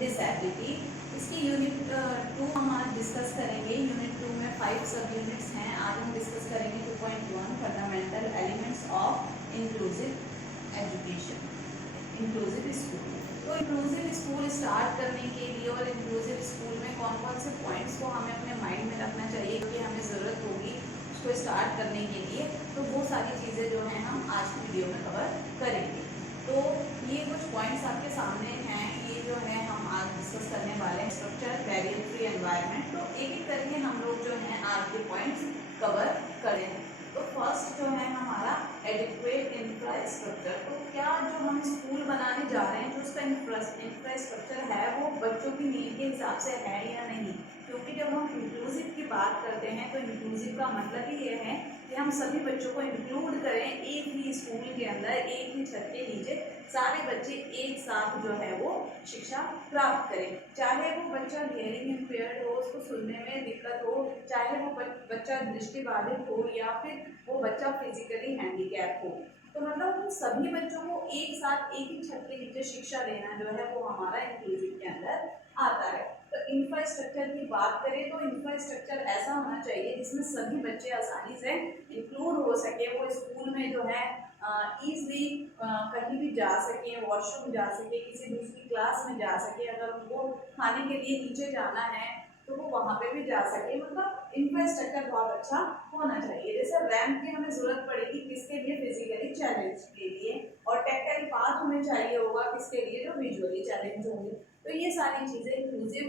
Disability. इसकी unit 2 हम आज डिस्कस करेंगे। यूनिट 2 में 5 सब यूनिट्स हैं। आज हम डिस्कस करेंगे 2.1 fundamental elements of inclusive education, inclusive school. तो इंक्लूसिव स्कूल स्टार्ट करने के लिए और इंक्लूसिव स्कूल में कौन कौन से पॉइंट्स को हमें अपने माइंड में रखना चाहिए कि हमें ज़रूरत होगी उसको स्टार्ट करने के लिए, तो वो सारी चीज़ें जो हैं हम आज की वीडियो में कवर करेंगे। तो ये कुछ पॉइंट्स आपके सामने हैं, ये जो है हम आज डिस्कस करने वाले हैं। Structure, barrier free environment. तो एक एक करके हम लोग जो हैं आज के पॉइंट्स कवर करें। तो फर्स्ट जो है हमारा एडिक्वेट इंफ्रास्ट्रक्चर। तो क्या जो हम स्कूल बनाने जा रहे हैं, जो उसका इंफ्रास्ट्रक्चर है वो बच्चों की नीड के हिसाब से है या नहीं। क्योंकि जब हम इंक्लूसिव की बात करते हैं तो इंक्लूसिव का मतलब ही ये है कि हम सभी बच्चों को इंक्लूड करें एक ही स्कूल के अंदर, एक ही छत के नीचे सारे बच्चे एक साथ जो है वो शिक्षा प्राप्त करें। चाहे वो बच्चा हियरिंग इम्पेयर्ड हो, उसको सुनने में दिक्कत हो, चाहे वो बच्चा दृष्टिबाधित हो, या फिर वो बच्चा फिजिकली हैंडीकैप हो। तो मतलब उन सभी बच्चों को एक साथ एक ही छत के नीचे शिक्षा देना जो है वो हमारा इंक्लूसिव के अंदर आता है। तो इंफ्रास्ट्रक्चर की बात करें तो इंफ्रास्ट्रक्चर ऐसा होना चाहिए जिसमें सभी बच्चे आसानी से इंक्लूड हो सके। वो स्कूल में जो है ईजिली कहीं भी जा सके, वॉशरूम जा सके, किसी दूसरी क्लास में जा सके, अगर उनको खाने के लिए नीचे जाना है तो वो वहाँ पे भी जा सके। मतलब इंफ्रास्ट्रक्चर बहुत अच्छा होना चाहिए। जैसे रैंप की हमें जरूरत पड़ेगी किसके लिए, फिजिकली चैलेंज के लिए, और टैक्टाइल पाथ हमें चाहिए होगा किसके लिए, जो विजुअली चैलेंज होंगे। तो ये सारी चीज़ें इंक्लूसिव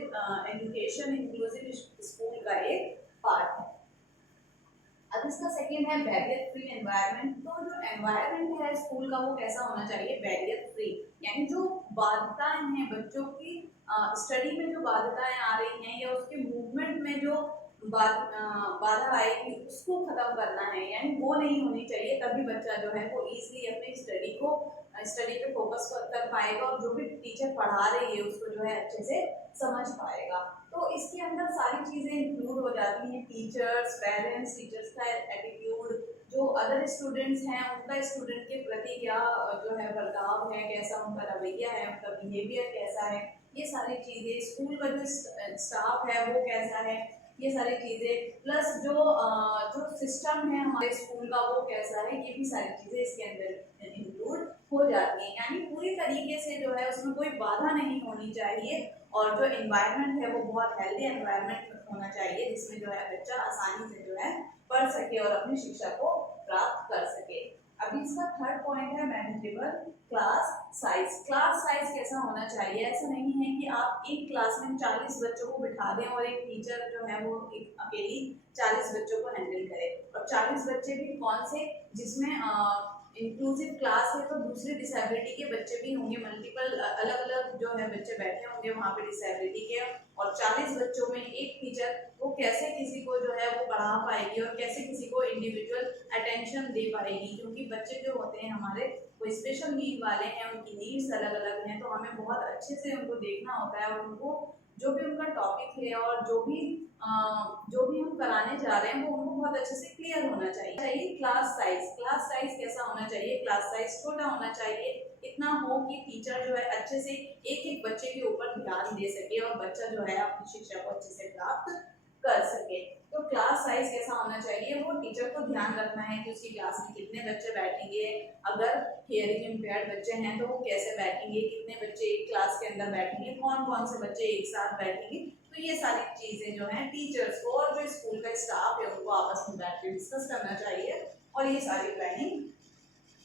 एजुकेशन, इंक्लूसिव स्कूल का एक पार्ट है। अब इसका सेकेंड है बैरियर फ्री एनवायरनमेंट। तो जो एनवायरनमेंट है स्कूल का वो कैसा होना चाहिए, बैरियर फ्री, यानी जो बाध्यताएं हैं बच्चों की स्टडी में, जो बाध्यताएं आ रही हैं या उसके मूवमेंट में जो बाधा आएगी उसको खत्म करना है, यानी वो नहीं होनी चाहिए। तभी बच्चा जो है वो इजीली अपनी स्टडी पे फोकस कर पाएगा और जो भी टीचर पढ़ा रही है उसको जो है अच्छे से समझ पाएगा। तो इसके अंदर सारी चीज़ें इंक्लूड हो जाती हैं। टीचर्स, पेरेंट्स, टीचर्स का एटीट्यूड, जो अदर स्टूडेंट्स हैं उनका स्टूडेंट के प्रति क्या जो है बर्ताव है, कैसा उनका रवैया है, उनका बिहेवियर कैसा है, ये सारी चीज़ें, स्कूल का जो स्टाफ है वो कैसा है, ये सारी चीज़ें, प्लस जो सिस्टम है हमारे स्कूल का वो कैसा है, ये भी सारी चीज़ें इसके अंदर इंक्लूड हो जाती हैं। यानी पूरी तरीके से जो है उसमें कोई बाधा नहीं होनी चाहिए, और जो एनवायरनमेंट है वो बहुत हेल्दी एनवायरनमेंट होना चाहिए जिसमें जो है बच्चा आसानी से जो है पढ़ सके और अपनी शिक्षा को प्राप्त कर सके। अभी इसका थर्ड पॉइंट है manageable class size. Class size कैसा होना चाहिए, ऐसा नहीं है कि आप एक क्लास में 40 बच्चों को बिठा दें और एक टीचर जो है वो एक अकेली 40 बच्चों को हैंडल करे। और 40 बच्चे भी कौन से, जिसमें इंक्लूसिव क्लास है तो दूसरे डिसेबिलिटी के बच्चे भी होंगे, मल्टीपल अलग अलग जो है बच्चे बैठे होंगे वहाँ पे डिसेबिलिटी के, और 40 बच्चों में एक टीचर वो कैसे किसी को जो है वो पढ़ा पाएगी और कैसे किसी को इंडिविजुअल अटेंशन दे पाएगी। क्योंकि बच्चे जो होते हैं हमारे वो स्पेशल नीड वाले हैं, उनकी नीड्स अलग अलग हैं, तो हमें बहुत अच्छे से उनको देखना होता है और उनको जो भी उनका टॉपिक है और जो भी हम कराने जा रहे हैं वो उनको बहुत अच्छे से क्लियर होना चाहिए। क्लास साइज कैसा होना चाहिए, क्लास साइज छोटा होना चाहिए, इतना हो कि टीचर जो है अच्छे से एक एक बच्चे के ऊपर ध्यान दे सके और बच्चा जो है अपनी शिक्षा को अच्छे से प्राप्त कर सके। तो क्लास साइज कैसा होना चाहिए, वो टीचर को ध्यान रखना है कि उसकी क्लास में कितने बच्चे बैठेंगे, अगर हियरिंग इम्पेयर्ड बच्चे हैं तो वो कैसे बैठेंगे, कितने बच्चे एक क्लास के अंदर बैठेंगे, कौन कौन से बच्चे एक साथ बैठेंगे। तो ये सारी चीजें जो हैं टीचर्स को और जो स्कूल का स्टाफ है उनको आपस में बैठ के डिस्कस करना चाहिए और ये सारी प्लानिंग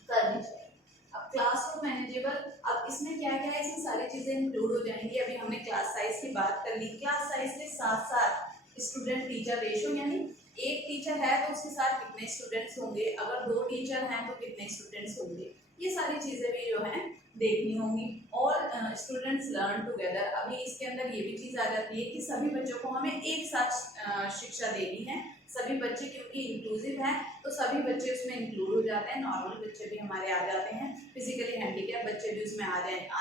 करनी चाहिए। अब क्लासरूम मैनेजेबल, अब इसमें क्या क्या है, इसमें सारी चीजें इंक्लूड हो जाएंगी। अभी हमने क्लास साइज की बात कर ली। क्लास साइज के साथ साथ स्टूडेंट टीचर रेशो, यानी एक टीचर है तो उसके साथ कितने स्टूडेंट्स होंगे, अगर 2 टीचर हैं तो कितने स्टूडेंट्स होंगे, ये सारी चीज़ें भी जो हैं देखनी होंगी। और स्टूडेंट्स लर्न टुगेदर, अभी इसके अंदर ये भी चीज़ आ जाती है कि सभी बच्चों को हमें एक साथ शिक्षा देनी है। सभी बच्चे क्योंकि इंक्लूसिव हैं तो सभी बच्चे उसमें इंक्लूड हो जाते हैं। नॉर्मल बच्चे भी हमारे आ जाते हैं, फिजिकली हैंडीकैप बच्चे भी उसमें आ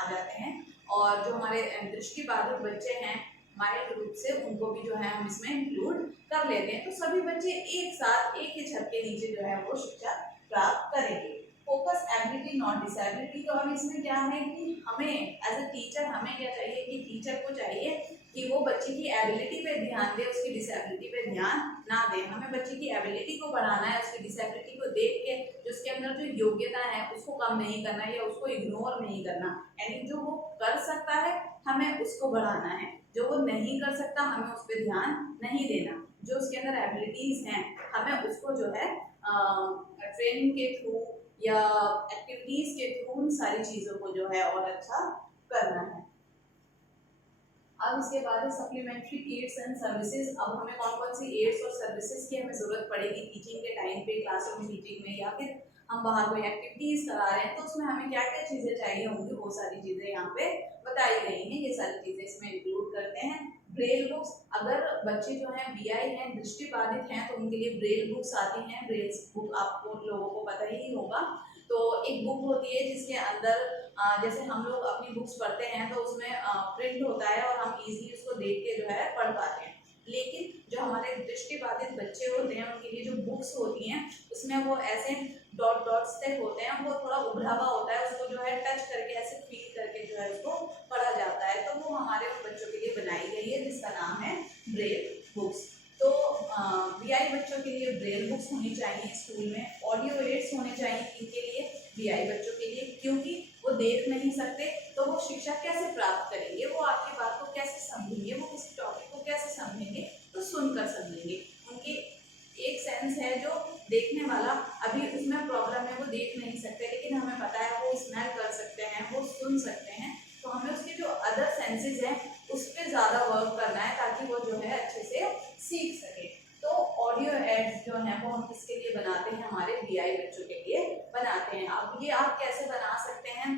जाते हैं, और जो हमारे दृष्टिबाधित बच्चे हैं माइल्ड रूप से उनको भी जो है हम इसमें इंक्लूड कर लेते हैं। तो सभी बच्चे एक साथ एक ही छत के नीचे जो है वो शिक्षा प्राप्त करेंगे। Focus ability not disability. तो अब इसमें क्या है कि हमें एज अ टीचर हमें क्या चाहिए कि टीचर को चाहिए कि वो बच्चे की एबिलिटी पे ध्यान दे, उसकी डिसेबिलिटी पे ध्यान ना दे। हमें बच्चे की एबिलिटी को बढ़ाना है, उसकी डिसेबिलिटी को देख के जो उसके अंदर जो योग्यता है उसको कम नहीं करना है या उसको इग्नोर नहीं करना। यानी जो वो कर सकता है हमें उसको बढ़ाना है, जो वो नहीं कर सकता हमें उस पर ध्यान नहीं देना। जो उसके अंदर एबिलिटीज हैं हमें उसको जो है ट्रेनिंग के थ्रू या एक्टिविटीज के थ्रू उन सारी चीजों को जो है और अच्छा करना है। अब इसके बाद है सप्लीमेंट्री एड्स एंड सर्विसेज। अब हमें कौन कौन सी एड्स और सर्विसेज की हमें जरूरत पड़ेगी टीचिंग के टाइम पे, क्लासरूम टीचिंग में, या फिर हम बाहर कोई एक्टिविटीज करा रहे हैं तो उसमें हमें क्या क्या चीजें चाहिए होंगी, वो सारी चीजें यहाँ पे बताई गई हैं। ये सारी चीजें इसमें इंक्लूड करते हैं। ब्रेल बुक्स, अगर बच्चे जो हैं बीआई हैं, दृष्टिबाधित हैं, तो उनके लिए ब्रेल बुक्स आती हैं। ब्रेल बुक आपको लोगों को पता ही होगा। तो एक बुक होती है जिसके अंदर जैसे हम लोग अपनी बुक्स पढ़ते हैं तो उसमें प्रिंट होता है और हम इजीली उसको देख के जो है पढ़ पाते हैं। लेकिन जो हमारे दृष्टिबाधित बच्चे होते हैं उनके लिए जो बुक्स होती हैं उसमें वो ऐसे डॉट डॉट्स से होते हैं, वो थोड़ा उभरा हुआ होता है, उसको जो है टच करके ऐसे फील करके जो है उसको पढ़ा जाता है। तो वो हमारे बच्चों के लिए बनाई गई है जिसका नाम है ब्रेल बुक्स। तो बीआई बच्चों के लिए ब्रेल बुक्स होनी चाहिए स्कूल में। ऑडियो एड्स होने चाहिए इनके लिए, बीआई बच्चों के लिए, क्योंकि वो देख नहीं सकते तो वो शिक्षा कैसे प्राप्त करेंगे, वो आपकी बात को कैसे समझेंगे, वो किसी टॉपिक को कैसे समझेंगे, तो सुनकर समझेंगे। उनकी एक सेंस है जो देखने वाला, अभी उसमें प्रॉब्लम है, वो देख नहीं सकते लेकिन हमें पता है वो स्मेल कर सकते हैं, वो सुन सकते हैं। तो हमें उसके जो अदर सेंसेस हैं उस पर ज़्यादा वर्क करना है ताकि वो जो है अच्छे से सीख सके। तो ऑडियो एड्स जो हैं वो हम किसके लिए बनाते हैं, हमारे बीआई बच्चों के लिए बनाते हैं। अब ये आप कैसे बना सकते हैं,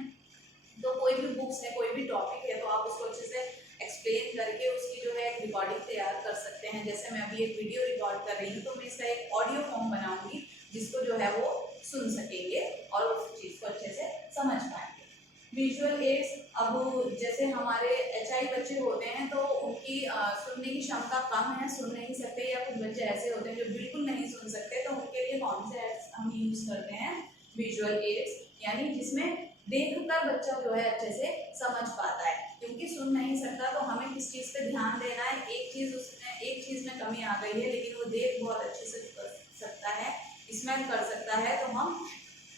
तो कोई भी बुक्स है, कोई भी टॉपिक है, तो आप उसको अच्छे से एक्सप्लेन करके उसकी जो है एक रिकॉर्डिंग तैयार कर सकते हैं। जैसे मैं अभी एक वीडियो रिकॉर्ड कर रही हूँ तो मैं इसका एक ऑडियो फॉर्म बनाऊंगी जिसको जो है वो सुन सकेंगे और उस चीज़ को अच्छे से समझ पाएंगे। विजुअल एड्स, अब जैसे हमारे एचआई बच्चे होते हैं तो उनकी सुनने की क्षमता कम है, सुन नहीं सकते, या कुछ बच्चे ऐसे होते हैं जो बिल्कुल नहीं सुन सकते, तो उनके लिए कौन से एड्स हम यूज़ करते हैं, विजुअल एड्स, यानी जिसमें देखकर बच्चा जो है अच्छे से समझ पाता है। क्योंकि सुन नहीं सकता तो हमें किस चीज़ पे ध्यान देना है, एक चीज़ में कमी आ गई है लेकिन वो देख बहुत अच्छे से कर सकता है, स्मेल कर सकता है, तो हम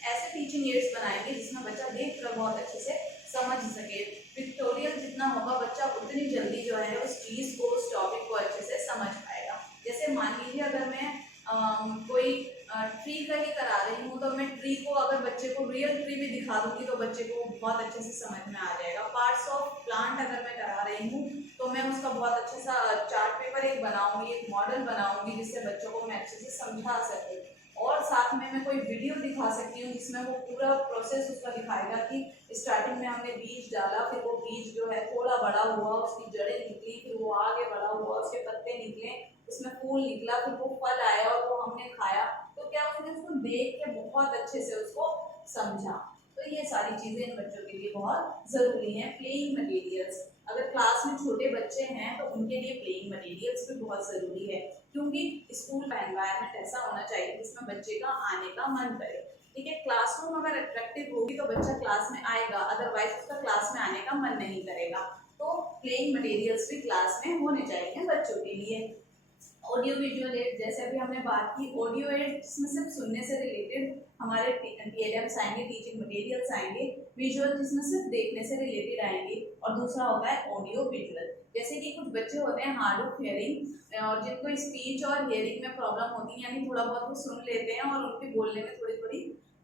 ऐसे टीचिंग एड्स बनाएंगे जिसमें बच्चा देख कर बहुत अच्छे से समझ सके। पिक्टोरियल जितना होगा बच्चा उतनी जल्दी जो है उस चीज़ को, उस टॉपिक को अच्छे से समझ पाएगा। जैसे मान लीजिए अगर मैं कोई ट्री का ही करा रही हूँ तो मैं ट्री को अगर बच्चे को रियल ट्री भी दिखा दूंगी तो बच्चे को बहुत अच्छे से समझ में आ जाएगा। पार्ट्स ऑफ प्लांट अगर मैं करा रही हूँ तो मैं उसका बहुत अच्छे सा चार्ट पेपर एक बनाऊंगी, एक मॉडल बनाऊंगी जिससे बच्चों को मैं अच्छे से समझा सकूँ। और साथ में मैं कोई वीडियो दिखा सकती हूँ जिसमें वो पूरा प्रोसेस उसका दिखाएगा कि स्टार्टिंग में हमने बीज डाला, फिर वो बीज जो है थोड़ा बड़ा हुआ, उसकी जड़ें निकली, फिर वो आगे बड़ा हुआ, उसके पत्ते निकले, उसमें फूल निकला, फिर वो फल आया और वो हमने खाया। तो क्या उसने उसको देख के बहुत अच्छे से उसको समझा। तो ये सारी चीज़ें इन बच्चों के लिए बहुत ज़रूरी हैं। प्लेइंग मटेरियल्स, अगर क्लास में छोटे बच्चे हैं तो उनके लिए प्लेइंग मटेरियल्स भी बहुत ज़रूरी है, क्योंकि स्कूल का एनवायरनमेंट ऐसा होना चाहिए जिसमें बच्चे का आने का मन करे। ठीक है, क्लासरूम अगर अट्रैक्टिव होगी तो बच्चा क्लास में आएगा, अदरवाइज उसका क्लास में आने का मन नहीं करेगा। तो प्लेइंग मटेरियल्स भी क्लास में होने चाहिए बच्चों के लिए। ऑडियो विजुअल एड, जैसे अभी हमने बात की ऑडियो एड जिसमें सिर्फ सुनने से रिलेटेड हमारे टीएलएम्स आएंगे, टीचिंग मटेरियल्स आएंगे। विजुअल जिसमें सिर्फ देखने से रिलेटेड आएंगे। और दूसरा होता है ऑडियो विजुअल, जैसे कि कुछ बच्चे होते हैं हार्ड ऑफ हियरिंग और जिनको स्पीच और हियरिंग में प्रॉब्लम होती है, यानी थोड़ा बहुत वो सुन लेते हैं और उनके बोलने में थोड़ी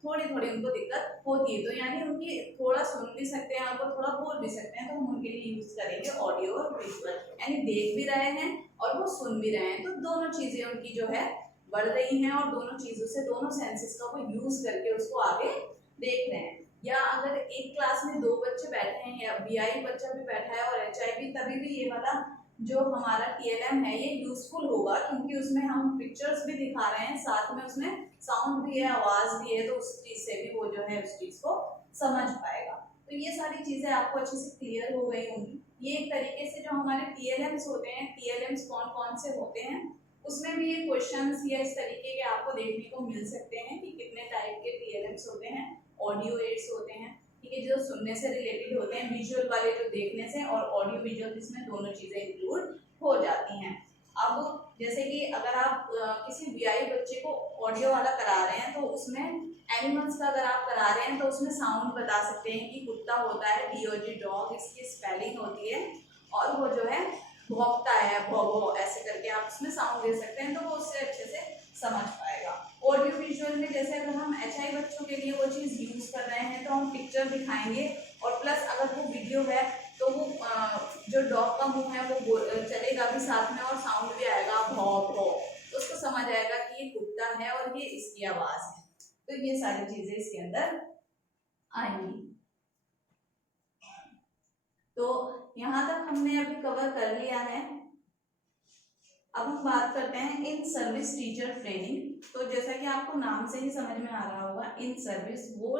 थोड़ी उनको दिक्कत होती है, तो यानी उनकी थोड़ा सुन भी सकते हैं और वो थोड़ा बोल भी सकते हैं, तो हम उनके लिए यूज करेंगे ऑडियो और विजुअल, यानी देख भी रहे हैं और वो सुन भी रहे हैं, तो दोनों चीजें उनकी जो है बढ़ रही हैं और दोनों चीजों से, दोनों सेंसेस का वो यूज करके उसको आगे देख रहे हैं। या अगर एक क्लास में 2 बच्चे बैठे हैं या बीआई बच्चा भी बैठा है और एचआई भी, तभी भी ये वाला जो हमारा टीएलएम है ये यूजफुल होगा, क्योंकि उसमें हम पिक्चर्स भी दिखा रहे हैं, साथ में उसमें साउंड भी है, आवाज भी है, तो उस चीज से भी वो जो है उस चीज को समझ पाएगा। तो ये सारी चीजें आपको अच्छे से क्लियर हो गई होंगी। ये एक तरीके से जो हमारे टीएलएम्स होते हैं, टीएलएम्स कौन कौन से होते हैं, उसमें भी ये क्वेश्चंस या इस तरीके के आपको देखने को मिल सकते हैं कि कितने टाइप के टीएलएम्स होते हैं। ऑडियो एड्स होते हैं, ठीक है, जो सुनने से रिलेटेड होते हैं, विजुअल वाले जो देखने से, और ऑडियो विजुअल जिसमें दोनों चीज़ें इंक्लूड हो जाती हैं। अब जैसे कि अगर आप किसी वीआई बच्चे को ऑडियो वाला करा रहे हैं, तो उसमें एनिमल्स का अगर आप करा रहे हैं तो उसमें साउंड बता सकते हैं कि कुत्ता होता है DOG डॉग, इसकी स्पेलिंग होती है, और वो जो है भौंकता है भौ भौ ऐसे करके आप उसमें साउंड दे सकते हैं, तो वो उससे अच्छे से समझ पाएगा। ऑडियो विजुअल में जैसे अगर हम HI बच्चों के लिए वो चीज़ यूज़ कर रहे हैं तो हम पिक्चर दिखाएंगे, और प्लस अगर वो वीडियो है तो वो जो डॉग का मुंह है वो चलेगा भी साथ में, और साउंड भी आएगा भौ भौ, तो उसको समझ आएगा कि ये कुत्ता है और ये इसकी आवाज़ है। तो ये सारी चीज़ें इसके अंदर आएंगी। तो यहाँ तक हमने अभी कवर कर लिया है। अब हम बात करते हैं इन सर्विस टीचर ट्रेनिंग। तो जैसा कि आपको नाम से ही समझ में आ रहा होगा, इन सर्विस वो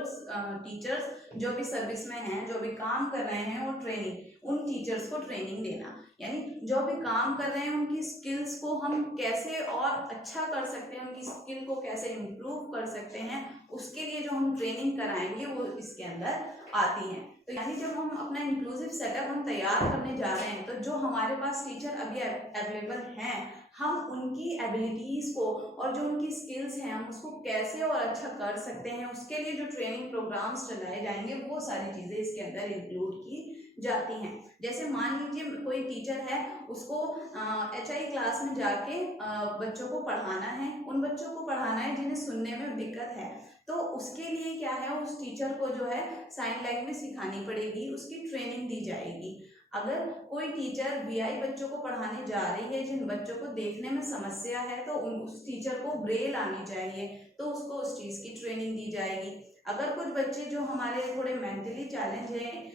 टीचर्स जो भी सर्विस में हैं, जो भी काम कर रहे हैं, वो ट्रेनिंग, उन टीचर्स को ट्रेनिंग देना, यानी जो भी काम कर रहे हैं उनकी स्किल्स को हम कैसे और अच्छा कर सकते हैं, उनकी स्किल को कैसे इम्प्रूव कर सकते हैं, उसके लिए जो हम ट्रेनिंग कराएंगे वो इसके अंदर आती हैं। तो यानी जब हम अपना इंक्लूसिव सेटअप हम तैयार करने जा रहे हैं, तो जो हमारे पास टीचर अभी अवेलेबल हैं, हम उनकी एबिलिटीज़ को और जो उनकी स्किल्स हैं हम उसको कैसे और अच्छा कर सकते हैं, उसके लिए जो ट्रेनिंग प्रोग्राम्स चलाए जाएंगे वो सारी चीज़ें इसके अंदर इंक्लूड की जाती हैं। जैसे मान लीजिए कोई टीचर है, उसको HI क्लास में जाके बच्चों को पढ़ाना है, उन बच्चों को पढ़ाना है जिन्हें सुनने में दिक्कत है, तो उसके लिए क्या है, उस टीचर को जो है साइन लैंग्वेज सिखानी पड़ेगी, उसकी ट्रेनिंग दी जाएगी। अगर कोई टीचर VI बच्चों को पढ़ाने जा रही है जिन बच्चों को देखने में समस्या है, तो उस टीचर को ब्रेल आनी चाहिए, तो उसको उस चीज़ की ट्रेनिंग दी जाएगी। अगर कुछ बच्चे जो हमारे थोड़े मेंटली चैलेंज हैं,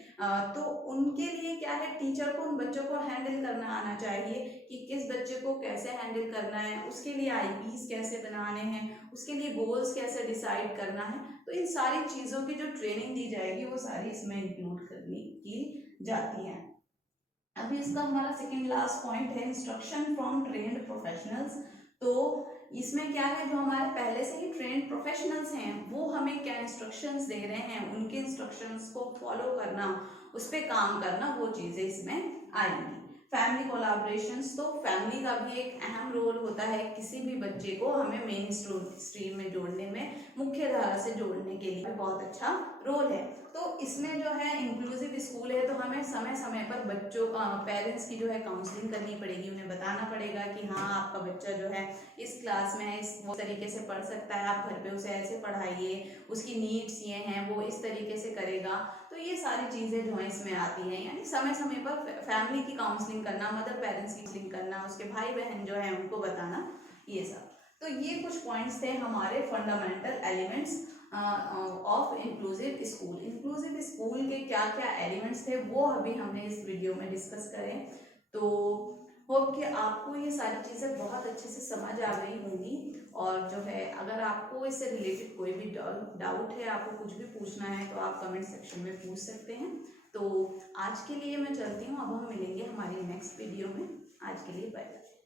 तो उनके लिए क्या है, टीचर को उन बच्चों को हैंडल करना आना चाहिए कि किस बच्चे को कैसे हैंडल करना है, उसके लिए IPs कैसे बनाने हैं, उसके लिए गोल्स कैसे डिसाइड करना है। तो इन सारी चीज़ों की जो ट्रेनिंग दी जाएगी वो सारी इसमें इंक्लूड करनी की जाती है। अभी इसका हमारा सेकेंड लास्ट पॉइंट है इंस्ट्रक्शन फ्रॉम ट्रेन्ड प्रोफेशनल्स। तो इसमें क्या है, जो हमारे पहले से ही ट्रेन्ड प्रोफेशनल्स हैं वो हमें क्या इंस्ट्रक्शंस दे रहे हैं, उनके इंस्ट्रक्शंस को फॉलो करना, उस पर काम करना, वो चीज़ें इसमें आएंगी। फैमिली कोलाब्रेशंस, तो फैमिली का भी एक अहम रोल होता है, किसी भी बच्चे को हमें मेन स्ट्रीम में जोड़ने में, मुख्य धारा से जोड़ने के लिए बहुत अच्छा रोल है। तो इसमें जो है इंक्लूसिव स्कूल है, तो हमें समय समय पर बच्चों पेरेंट्स की जो है काउंसलिंग करनी पड़ेगी, उन्हें बताना पड़ेगा कि हाँ आपका बच्चा जो है इस क्लास में है, इस वो तरीके से पढ़ सकता है, आप घर पे उसे ऐसे पढ़ाइए, उसकी नीड्स ये हैं, वो इस तरीके से करेगा। तो ये सारी चीज़ें जो है इसमें आती हैं, यानी समय समय पर फैमिली की काउंसलिंग करना, मदर पेरेंट्स की काउंसलिंग करना, उसके भाई बहन जो है उनको बताना, ये सब। तो ये कुछ पॉइंट्स थे हमारे fundamental elements of inclusive school. Inclusive school के क्या क्या एलिमेंट्स थे वो अभी हमने इस वीडियो में डिस्कस करें। तो होप कि आपको ये सारी चीज़ें बहुत अच्छे से समझ आ गई होंगी, और जो है अगर आपको इससे रिलेटेड कोई भी डाउट है, आपको कुछ भी पूछना है, तो आप कमेंट सेक्शन में पूछ सकते हैं। तो आज के लिए मैं चलती हूँ, अब हम मिलेंगे हमारी नेक्स्ट वीडियो में। आज के लिए बाय बाय।